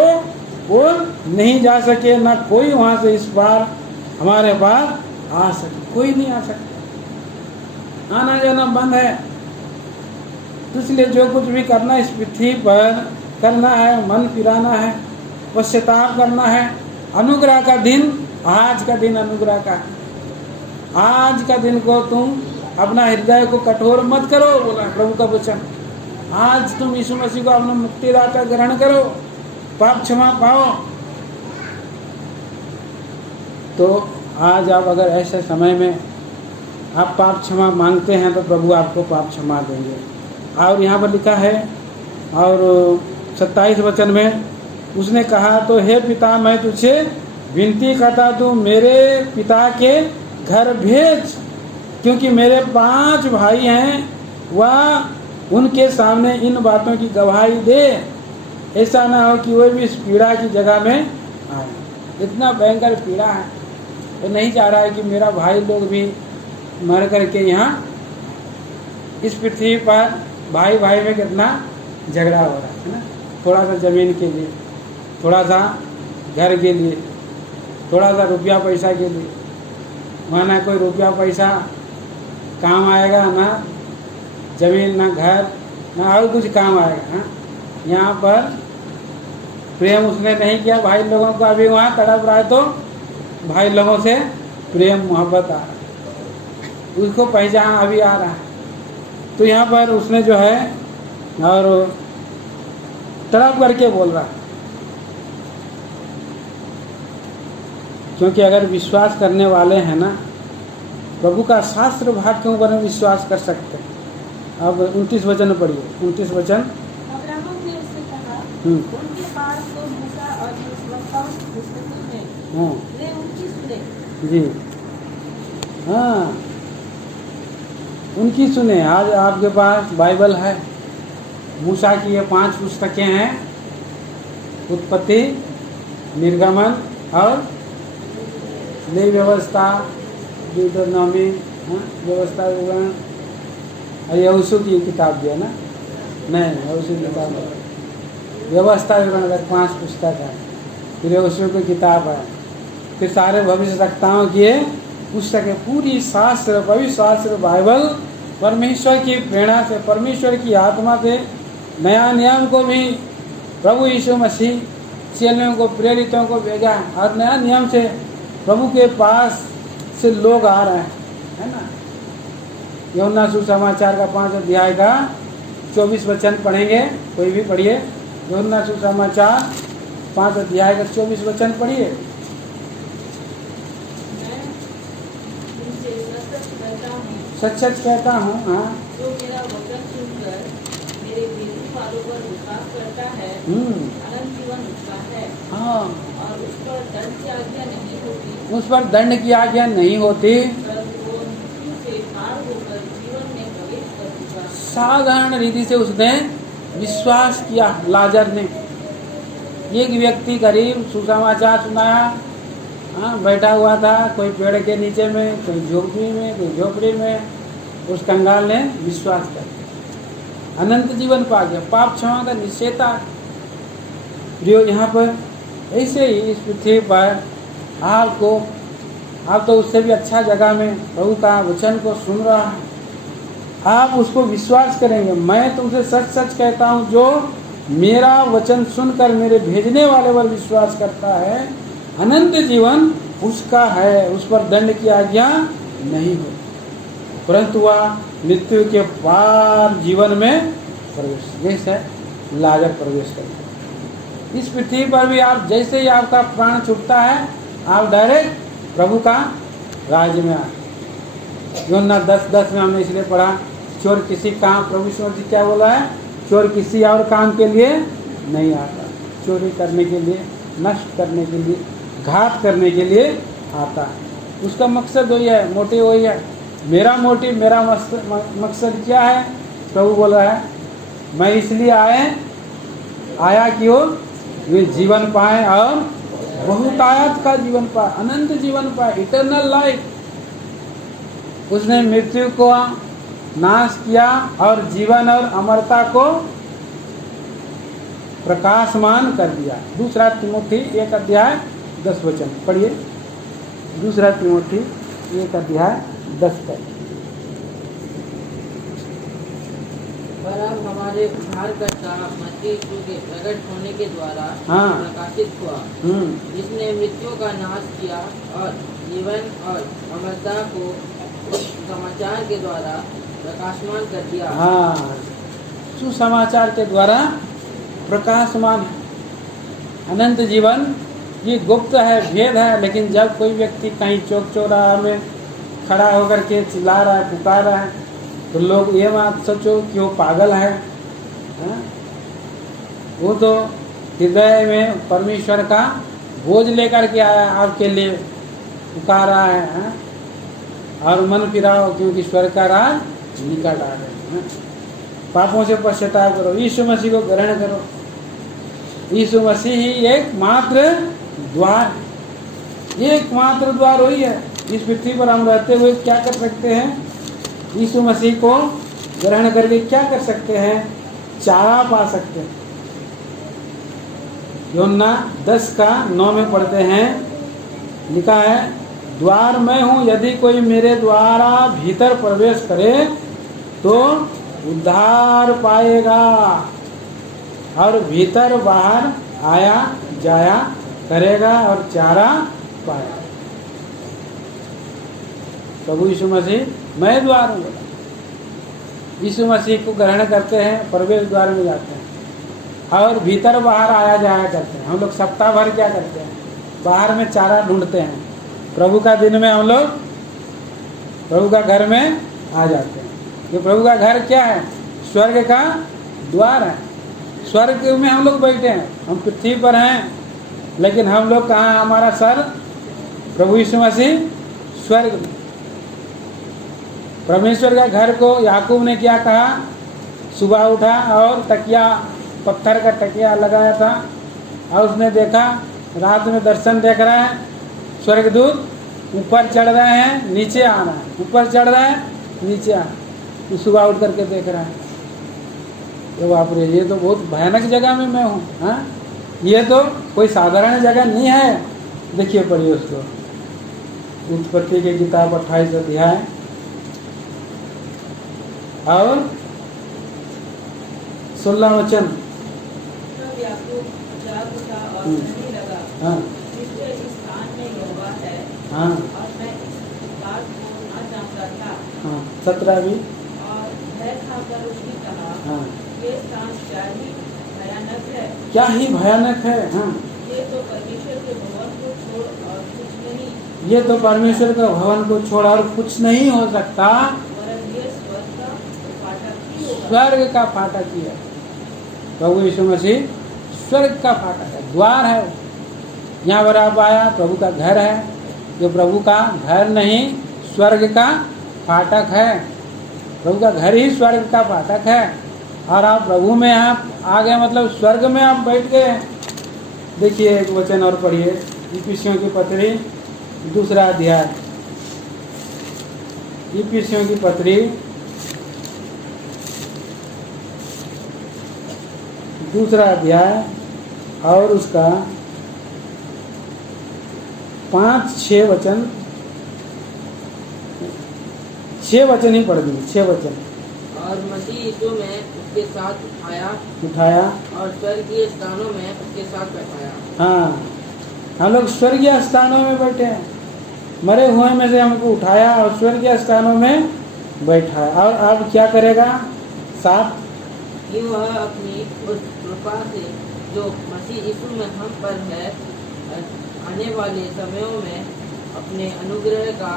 वो नहीं जा सके, ना कोई वहाँ से इस पार हमारे पास आ सके, कोई नहीं आ सकता, आना जाना बंद है। इसलिए जो कुछ भी करना इस पृथ्वी पर करना है, मन फिराना है, पश्चाताप करना है। अनुग्रह का दिन, आज का दिन अनुग्रह का, आज का दिन को तुम अपना हृदय को कठोर मत करो, बोला प्रभु का वचन। आज तुम यीशु मसीह को अपना मुक्तिदाता ग्रहण करो, पाप क्षमा पाओ। तो आज आप अगर ऐसे समय में आप पाप क्षमा मांगते हैं तो प्रभु आपको पाप क्षमा देंगे। और यहाँ पर लिखा है, और 27 वचन में उसने कहा, तो हे पिता, मैं तुझे विनती करता तू मेरे पिता के घर भेज, क्योंकि मेरे 5 भाई हैं, वह उनके सामने इन बातों की गवाही दे, ऐसा ना हो कि वे भी इस पीड़ा की जगह में आए। इतना भयंकर पीड़ा है, वो नहीं चाह रहा है कि मेरा भाई लोग भी मर करके यहाँ इस पृथ्वी पर भाई भाई में कितना झगड़ा हो रहा है ना, थोड़ा सा ज़मीन के लिए, थोड़ा सा घर के लिए, थोड़ा सा रुपया पैसा के लिए। वहाँ ना कोई रुपया पैसा काम आएगा, ना ज़मीन, ना घर, ना और कुछ काम आएगा। हाँ, यहाँ पर प्रेम उसने नहीं किया भाई लोगों का, अभी वहाँ तड़प रहा है तो भाई लोगों से प्रेम मोहब्बत आ रहा है, उसको पहचान अभी आ रहा है। तो यहाँ पर उसने जो है और तड़प करके बोल रहा है, क्योंकि अगर विश्वास करने वाले हैं ना, प्रभु का शास्त्र भाग के ऊपर विश्वास कर सकते हैं। अब 29 वचन पढ़िए, 29 वचन। अब्राहम ने उससे कहा, उनके पास तो मूसा और भविष्यवक्ताओं की पुस्तकें हैं, वे उनकी सुने। जी हाँ, उनकी सुने। आज आपके पास बाइबल है, मूसा की ये 5 पुस्तकें हैं, उत्पत्ति, निर्गमन और नई व्यवस्था, ड्यूटरनॉमी, व्यवस्था विवरण, और यहोशू की किताब भी है ना, नहीं यहोशू की किताब है, व्यवस्था विवरण अलग 5 पुस्तक है, फिर यहोशू की किताब है, फिर सारे भविष्यवक्ताओं की पुस्तक है। पूरी शास्त्र, पवित्र शास्त्र बाइबल परमेश्वर की प्रेरणा से, परमेश्वर की आत्मा से, नया नियम को भी प्रभु यीशु मसीह चेलों को, प्रेरितों को भेजा और नया नियम से प्रभु के पास से लोग आ रहे हैं, है ना। यूहन्ना सुसमाचार का 5 अध्याय का 24 वचन पढ़ेंगे, कोई भी पढ़िए। यूहन्ना सुसमाचार 5 अध्याय का 24 वचन पढ़िए। मैं तुमसे सच कहता हूँ, सच सच कहता हूँ, हाँ, जो मेरा वचन सुनकर मेरे भेजने वालों पर विश्वास करता है, अनंत जीवन उसका है, हाँ, और उस पर दंड की आज्ञा नहीं होती, उस पर दंड की आज्ञा नहीं होती, परंतु वो मृत्यु से पार होकर जीवन में प्रवेश कर चुका। साधारण रीति से उसने विश्वास किया। लाजर ने, एक व्यक्ति गरीब सुसमाचार सुनाया, हाँ, बैठा हुआ था, कोई पेड़ के नीचे में, कोई झोपड़ी में, कोई झोपड़ी में। उस कंगाल ने विश्वास कर दिया, अनंत जीवन पा गया, पाप क्षमा का निश्चयता। जो यहाँ पर ऐसे ही इस पृथ्वी पर आपको, आप तो उससे भी अच्छा जगह में प्रभु का वचन को सुन रहा है, आप उसको विश्वास करेंगे। मैं तुमसे सच सच कहता हूँ, जो मेरा वचन सुनकर मेरे भेजने वाले पर विश्वास करता है, अनंत जीवन उसका है, उस पर दंड की आज्ञा नहीं होती, परंतु वह मृत्यु के पार जीवन में प्रवेश, जैसे लाजर प्रवेश करता है। इस पृथ्वी पर भी आप जैसे ही आपका प्राण छूटता है, आप डायरेक्ट प्रभु का राज्य में आए। यूहन्ना 10:10 में हमने इसलिए पढ़ा, चोर किसी काम, प्रभु ईश्वर जी क्या बोला है, चोर किसी और काम के लिए नहीं आता, चोरी करने के लिए, नष्ट करने के लिए, घात करने के लिए आता है। उसका मकसद वही है, मोटिव वही है। मेरा मोटिव, मेरा मकसद क्या है? प्रभु बोला है, मैं इसलिए आया कि वो वे जीवन पाए और बहुतायत का जीवन पाए, अनंत जीवन पाए, इटर्नल लाइफ। उसने मृत्यु को नाश किया और जीवन और अमरता को प्रकाशमान कर दिया। 2 तिमोथी 1 अध्याय 10 वचन पढ़िए। 2 तिमोथी 1 अध्याय 10 तक। पर अब हमारे उद्धारकर्ता मसीह यीशु के प्रकट होने के द्वारा हाँ। प्रकाशित हुआ, जिसने मृत्यु का नाश किया और जीवन और अमरता को उस समाचार के द्वारा प्रकाशमान कर दिया। हाँ, सुसमाचार के द्वारा प्रकाशमान। अनंत जीवन ये गुप्त है, भेद है, लेकिन जब कोई व्यक्ति कहीं चौक चौराहा में खड़ा होकर के चिल्ला रहा है, पुकार रहा है, तो लोग ये बात सोचो कि वो पागल है, हाँ? वो तो हृदय में परमेश्वर का बोझ लेकर के आया, आपके लिए पुकार रहा है, हाँ? और मन फिराओ क्योंकि स्वर्ग का राज निकट आ गए। पापों से पश्चाताप करो, यीशु मसीह को ग्रहण करो। यीशु मसीह ही एकमात्र द्वार, एकमात्र द्वार वही है। इस पृथ्वी पर हम रहते हुए क्या कर सकते हैं? यीशु मसीह को ग्रहण करके क्या कर सकते हैं? चारा पा सकते हैं। यूहन्ना 10:9 में पढ़ते हैं, लिखा है, द्वार मैं हूँ, यदि कोई मेरे द्वारा भीतर प्रवेश करे तो उद्धार पाएगा और भीतर बाहर आया जाया करेगा और चारा पाएगा। प्रभु यीशु मसीह मैं द्वार हूँ। यीशु मसीह को ग्रहण करते हैं, प्रवेश द्वार में जाते हैं और भीतर बाहर आया जाया करते हैं। हम लोग सप्ताह भर क्या करते हैं? बाहर में चारा ढूंढते हैं। प्रभु का दिन में हम लोग प्रभु का घर में आ जाते हैं। ये प्रभु का घर क्या है? स्वर्ग का द्वार है। स्वर्ग में हम लोग बैठे हैं, हम पृथ्वी पर हैं, लेकिन हम लोग कहाँ? हमारा सर प्रभु यीशु मसीह स्वर्ग में। परमेश्वर का घर को याकूब ने क्या कहा? सुबह उठा और तकिया, पत्थर का तकिया लगाया था और उसने देखा, रात में दर्शन देख रहा है, स्वर्गदूत ऊपर चढ़ रहे हैं, नीचे आ रहा है, ऊपर चढ़ रहा है, नीचे आ रहा है। तो सुबह उठ करके देख रहा है, तो बाप रे, ये तो बहुत भयानक जगह में मैं हूँ, हाँ? ये तो कोई साधारण जगह नहीं है। देखिए, पढ़िए उसको, उत्पत्ति की किताब 28 अध्याय और 16 वचन। तब याकूब जाग उठा और हम्म। कहने लगा, हाँ निश्चय इस स्थान में यहोवा है, हाँ और मैं इस बात को न जानता था। हाँ 17 भी और भय खाकर उसने कहा, हाँ ये स्थान क्या ही भयानक है। क्या ही भयानक है। हाँ ये तो परमेश्वर के भवन को छोड़ और कुछ नहीं, ये तो परमेश्वर का भवन को छोड़ और कुछ नहीं हो सकता। वरन ये स्वर्ग का फाटक ही होगा। स्वर्ग का फाटक ही है। प्रभु यीशु मसीह स्वर्ग का फाटक है, द्वार है। यहाँ पर आप आया, प्रभु का घर है। जो प्रभु का घर नहीं, स्वर्ग का फाटक है। प्रभु का घर ही स्वर्ग का फाटक है। और आप प्रभु में आप आ गए, मतलब स्वर्ग में आप बैठ गए। देखिए एक वचन और पढ़िए, इफिसियों की पत्री 2 अध्याय। इफिसियों की पत्री 2 अध्याय और उसका 5-6 वचन, 6 वचन ही पढ़ दिए, 6 वचन। और मसीह यीशु में उसके साथ उठाया और स्वर्गीय स्थानों में उसके साथ बैठाया। हाँ, हम लोग स्वर्गीय स्थानों में बैठे हैं। मरे हुए में से हमको उठाया और स्वर्गीय स्थानों में बैठाया। और अब क्या करेगा? 7 कि वह अपनी उस कृपा से जो मसीह यीशु में हम पर है, आने वाले समयों में अपने अनुग्रह का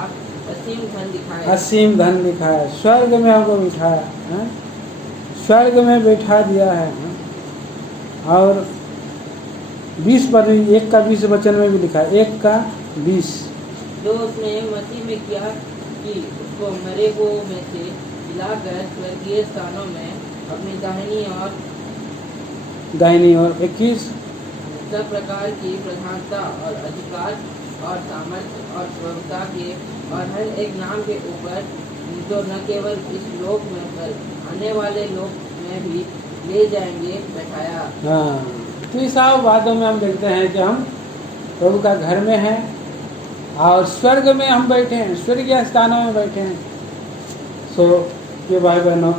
असीम धन दिखाए। असीम धन दिखाया, स्वर्ग में हमको बिठाया है, स्वर्ग में बैठा दिया है। और 20 पर 1 का 20 वचन में भी लिखा है, 1 का 20। जो उसने मसीह में किया कि उसको मरे हुओं में से जिलाकर स्वर्गीय स्थानों में अपनी दाहिनी ओर 21 सब प्रकार की प्रधानता और अधिकार और सामर्थ्य और प्रभुता के और हर एक नाम के ऊपर, जो न केवल इस लोक में पर आने वाले लोक में भी ले जाएंगे, बैठाया। हाँ, तो इस सब बातों में हम देखते हैं कि हम प्रभु का घर में हैं और स्वर्ग में हम बैठे हैं, स्वर्गीय स्थानों में बैठे हैं। सो ये भाई बहनों,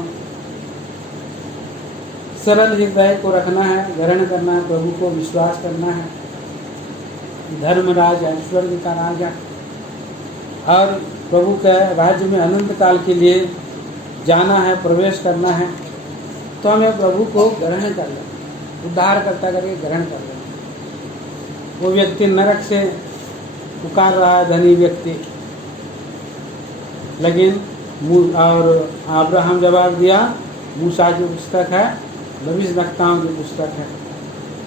सरल हृदय को रखना है, ग्रहण करना है, प्रभु को विश्वास करना है। धर्मराज है, स्वर्ग का राजा, और प्रभु के राज्य में अनंत काल के लिए जाना है, प्रवेश करना है। तो हमें प्रभु को ग्रहण कर लेना, उद्धार करता करके ग्रहण कर लेना। वो व्यक्ति नरक से पुकार रहा है, धनी व्यक्ति, लेकिन और अब्राहम जवाब दिया, मूसा की पुस्तक है, भविष्यवक्ताओं की पुस्तक है।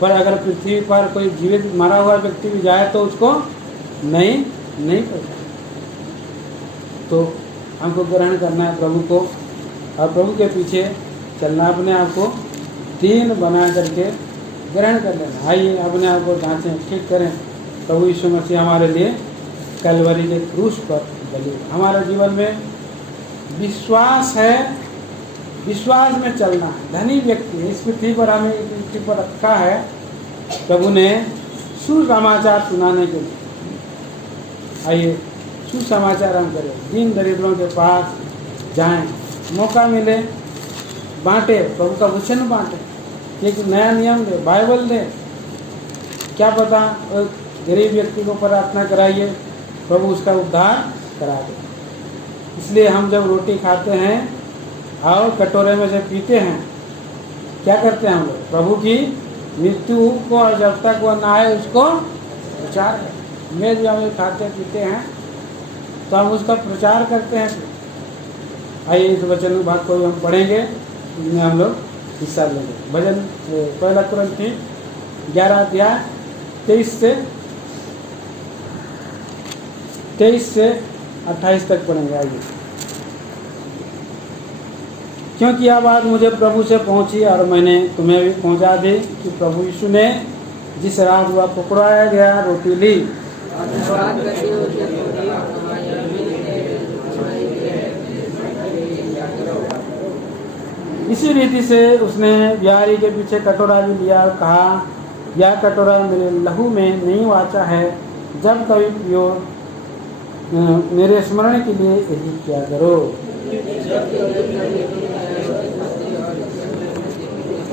पर अगर पृथ्वी पर कोई जीवित मरा हुआ व्यक्ति भी जाए तो उसको नहीं पहुँचा। तो हमको ग्रहण करना है प्रभु को और प्रभु के पीछे चलना, अपने आप को दीन बना करके ग्रहण कर लेना। आइए अपने आप को जांचें, ठीक करें। प्रभु यीशु मसीह हमारे लिए कलवरी के क्रूस पर बलि। हमारे जीवन में विश्वास है, विश्वास में चलना है। धनी व्यक्ति इस पृथ्वी पर हमें पृथ्वी पर रखा है प्रभु ने सुसमाचार सुनाने के लिए। आइए सुसमाचार हम करें, दीन दरिद्रों के पास जाएं, मौका मिले बांटे, प्रभु का वचन बांटे, एक नया नियम दे, बाइबल दे। क्या पता गरीब व्यक्ति को प्रार्थना कराइए, प्रभु उसका उद्धार करा दे। इसलिए हम जब रोटी खाते हैं और कटोरे में से पीते हैं, क्या करते हैं हम लोग? प्रभु की मृत्यु को और जब तक वह ना आए उसको प्रचार करें। मेज में हम खाते पीते हैं तो हम उसका प्रचार करते हैं। आइए इस वचन भाग को हम पढ़ेंगे, इसमें हम लोग हिस्सा लेंगे। भजन 1 कुरिन्थी 11 अध्याय 23 से 28 तक पढ़ेंगे। आइए। क्योंकि यह बात मुझे प्रभु से पहुंची और मैंने तुम्हें भी पहुंचा दी कि प्रभु यीशु ने जिस रात वह पकड़ाया गया रोटी ली, इसी रीति से उसने बिहारी के पीछे कटोरा भी लिया और कहा, यह कटोरा मेरे लहू में नहीं वाचा है, जब कभी पियो मेरे स्मरण के लिए यही किया करो।